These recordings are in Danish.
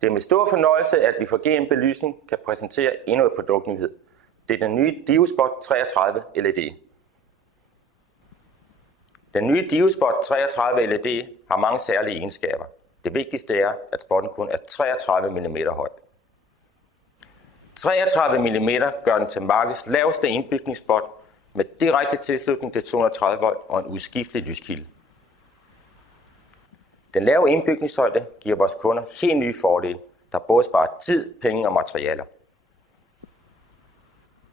Det er med stor fornøjelse, at vi for GM Belysning kan præsentere endnu et produktnyhed. Det er den nye DioSpot 33 LED. Den nye DioSpot 33 LED har mange særlige egenskaber. Det vigtigste er, at spotten kun er 33 mm høj. 33 mm gør den til markedets laveste indbygningsspot med direkte tilslutning til 230 volt og en udskiftelig lyskilde. Den lave indbygningshøjde giver vores kunder helt nye fordele, der både sparer tid, penge og materialer.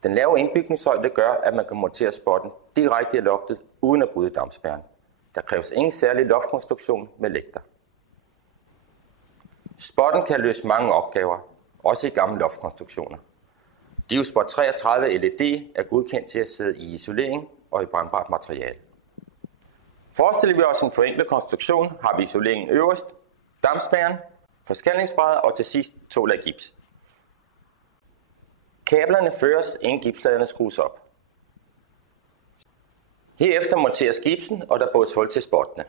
Den lave indbygningshøjde gør, at man kan montere spotten direkte i loftet uden at bryde dampspærren. Der kræves ingen særlig loftkonstruktion med lægter. Spotten kan løse mange opgaver, også i gamle loftkonstruktioner. DioSpot 33 LED er godkendt til at sidde i isolering og i brændbart materiale. Forestiller vi os en forenklet konstruktion, har vi isoleringen øverst, dampspærren, forskalningsbrædder og til sidst 2 lag gips. Kablerne føres, inden gipsladerne skrues op. Herefter monteres gipsen, og der bås hul til spottene.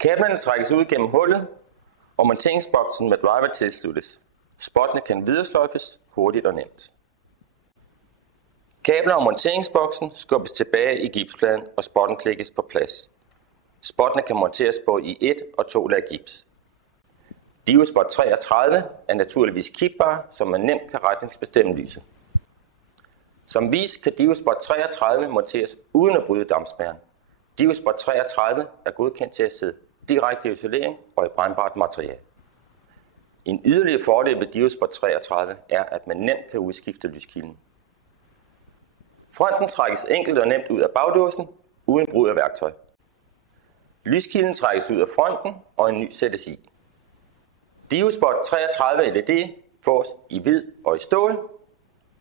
Kablerne trækkes ud gennem hullet, og monteringsboksen med driver tilsluttes. Spottene kan videresløjfes hurtigt og nemt. Kabler og monteringsboksen skubbes tilbage i gipspladen, og spotten klikkes på plads. Spottene kan monteres både i 1 og 2 lag gips. DioSpot 33 er naturligvis kipbar, så man nemt kan retningsbestemme lyset. Som vist kan DioSpot 33 monteres uden at bryde dampspærren. DioSpot 33 er godkendt til at sidde direkte i isolering og i brændbart materiale. En yderligere fordel ved DioSpot 33 er, at man nemt kan udskifte lyskilden. Fronten trækkes enkelt og nemt ud af bagdåsen, uden brug af værktøj. Lyskilden trækkes ud af fronten, og en ny sættes i. DioSpot 33 LED fås i hvid og i stål,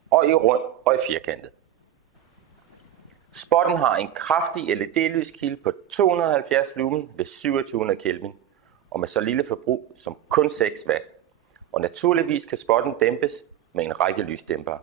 og i rund og i firkantet. Spotten har en kraftig LED-lyskilde på 270 lumen ved 2700 Kelvin, og med så lille forbrug som kun 6 watt. Og naturligvis kan spotten dæmpes med en række lysdæmpere.